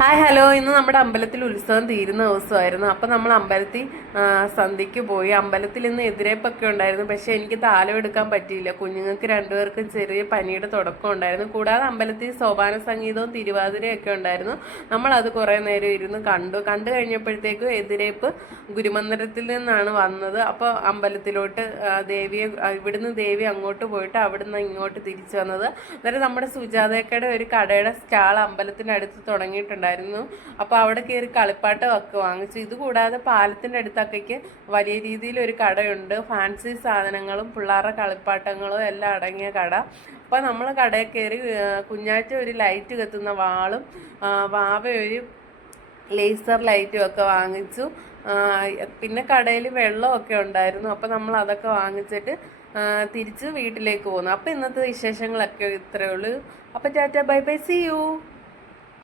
Hi hello, ഇന്ന് നമ്മുടെ അമ്പലത്തിൽ ഉത്സവം തീരുന്ന ദിവസമായിരുന്നു. അപ്പം നമ്മൾ അമ്പലത്തിൽ സന്ധ്യയ്ക്ക് പോയി. അമ്പലത്തിൽ ഇന്ന് എതിരേപ്പൊക്കെ ഉണ്ടായിരുന്നു, പക്ഷെ എനിക്ക് താലം എടുക്കാൻ പറ്റിയില്ല. കുഞ്ഞുങ്ങൾക്ക് രണ്ടുപേർക്കും ചെറിയ പനിയുടെ തുടക്കം ഉണ്ടായിരുന്നു. കൂടാതെ അമ്പലത്തിൽ സോപാന സംഗീതവും തിരുവാതിരയൊക്കെ ഉണ്ടായിരുന്നു. നമ്മളത് കുറേ നേരം ഇരുന്ന് കണ്ടു കഴിഞ്ഞപ്പോഴത്തേക്കും എതിരേപ്പ് ഗുരുമന്ദിരത്തിൽ നിന്നാണ് വന്നത്. അപ്പോൾ അമ്പലത്തിലോട്ട് ഇവിടുന്ന് ദേവി അങ്ങോട്ട് പോയിട്ട് അവിടുന്ന് ഇങ്ങോട്ട് തിരിച്ചു വന്നത്. അന്നേരം നമ്മുടെ സുജാതക്കയുടെ ഒരു കടയുടെ സ്റ്റാൾ അമ്പലത്തിനടുത്ത് തുടങ്ങിയിട്ടുണ്ട്. അപ്പോൾ അവിടെ കയറി കളിപ്പാട്ടമൊക്കെ വാങ്ങിച്ചു. ഇതുകൂടാതെ പാലത്തിൻ്റെ അടുത്തൊക്കെ വലിയ രീതിയിൽ ഒരു കടയുണ്ട്. ഫാൻസി സാധനങ്ങളും പിള്ളേരുടെ കളിപ്പാട്ടങ്ങളും എല്ലാം അടങ്ങിയ കട. അപ്പോൾ നമ്മൾ കടയിൽ കയറി കുഞ്ഞാറ്റ ഒരു ലൈറ്റ് കത്തുന്ന വാളും വാവ ഒരു ലേസർ ലൈറ്റും ഒക്കെ വാങ്ങിച്ചു. പിന്നെ കടയിൽ വെള്ളമൊക്കെ ഉണ്ടായിരുന്നു. അപ്പോൾ നമ്മൾ അതൊക്കെ വാങ്ങിച്ചിട്ട് തിരിച്ച് വീട്ടിലേക്ക് പോന്നു. അപ്പോൾ ഇന്നത്തെ വിശേഷങ്ങളൊക്കെ ഇത്രയേ ഉള്ളൂ. അപ്പോൾ tata bye bye, see U.